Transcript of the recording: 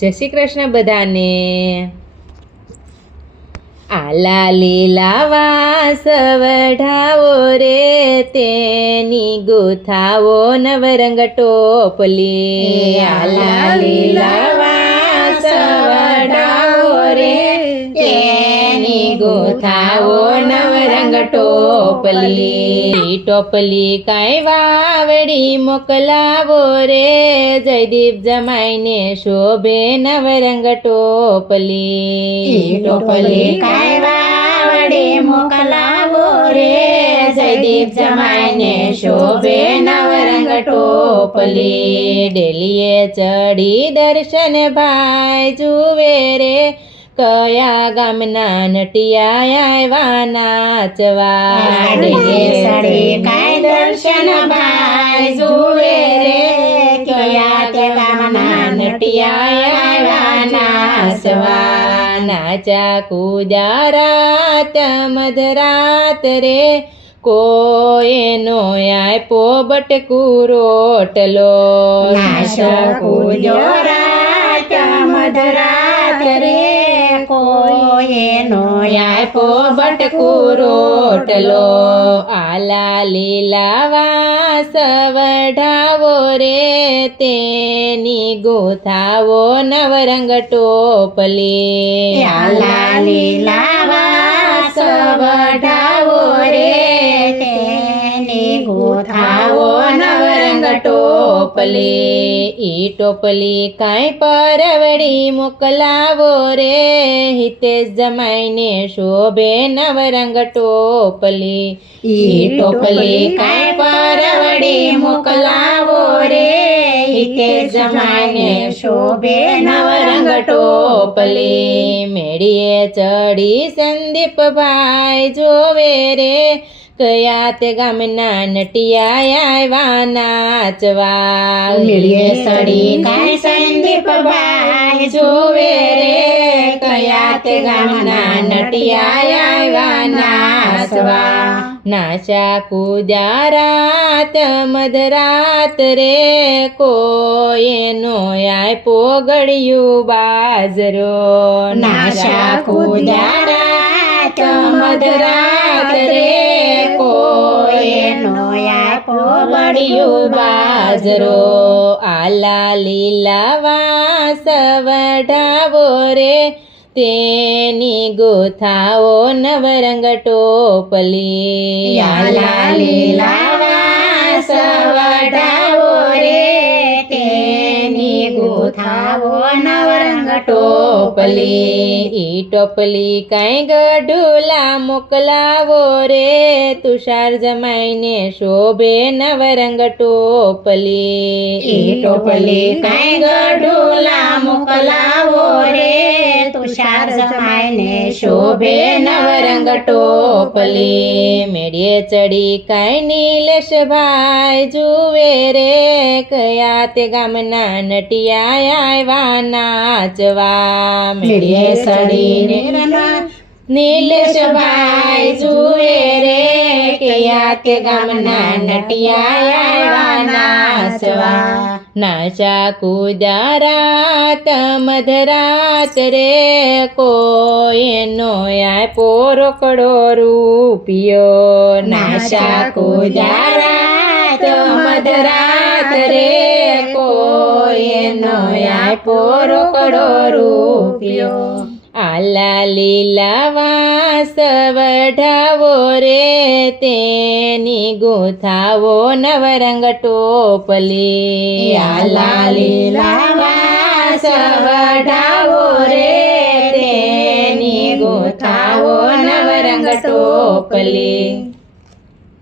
જય શ્રી કૃષ્ણ બધાને। આલા લીલા વાસ વઢાવો રે તેની ગોથાવો નવરંગ ટોપલી। આલા લીલા વાસ વઢાવો રે તેની ગોથાવો નવરંગ ટોપલી। ટોપલી કાંઈ વાવડી મોકલાવો રે જયદીપ જમાઈને શોભે નવરંગ ટોપલી। ટોપલી કાંઈ વાવડી મોકલાવો રે જયદીપ જમાઈને શોભે નવરંગ ટોપલી। ડેલીએ ચડી દર્શન ભાઈ જુએ રે કયા ગામના નટિયા આવ્યા નાચવા। ડેલીએ ચડી કાંઈ દર્શન ભાઈ જુએ રે કયા તે ગામના નટિયા આવ્યા નાચવા। નાચા કૂદ્યા રાત મધરાત રે કોઈનો આપ્યો બટકું રોટલો। નાચા કૂદ્યો રાત મધરાત રે કોઈનો આપ્યો બટકું રોટલો। આલા લીલા વાસ વઢાવો રે તેની ગોથાવો નવરંગ ટોપલી। આલા લીલા વાસ વઢાવો રે તેની ગોથાવો નવરંગ ટોપલી। ઈ ટોપલી કાંઈ પરવડી મોકલાવો રે હિતેશ જમાઈને શોભે નવરંગ ટોપલી। ઈ ટોપલી કાંઈ પરવડી મોકલાવો રે હિતેશ જમાઈને શોભે નવરંગ ટોપલી। મેળીએ ચડી સંદીપભાઈ જોવે રે કયા તે ગામના નટિયા આવ્યા નાચવા। મેળીએ ચડી કાંઈ સંદીપભાઈ જોવે રે કયા તે ગામના નટિયા આવ્યા નાચવા। નાચા કૂદ્યા રાત મધરાત રે કોઈનો આપ્યો ગળ્યું બાજરો। નાચા કૂદ્યા રાત મધરાત રે કોઈનો આપ્યો ગળ્યું બાજરો। આલા લીલા વાસ વઢાવો રે તેની ગોથાઓ નવરંગ ટોપલી। આલા લીલા વાસ વઢાવો રે તેની ગોથાવો નવરંગ ટોપલી। ઈ ટોપલી કાંઈ ગઢુલા મોકલાવો રે તુષાર જમાઈને શોભે નવરંગ ટોપલી। ઈ ટોપલી કાંઈ ગઢુલા મોકલાવો રે તુષાર જમાઈને શોભે નવરંગ ટોપલી। મેળીએ ચડી કાંઈ નીલેશભાઈ જુએ રે કયા તે ગામના નટિયા આવ્યા નાચવા। મેળીએ ચડીને નીલેશભાઈ જુએ રે કયા તે ગામના નટિયા આવ્યા નાચવા। નાચા કૂદ્યા રાત મધરાત રે કોઈનો આપ્યો રોકડો રૂપિયો। નાચા કૂદ્યા રાત મધરાત રે કોઈનો આપ્યો રોકડો રૂપિયો। આલા લીલા વાસ વઢાવો રે તેની ગોથાવો નવરંગ ટોપલી। આલા લીલા વાસ વઢાવો રે તેની ગોથાવો નવરંગ ટોપલી।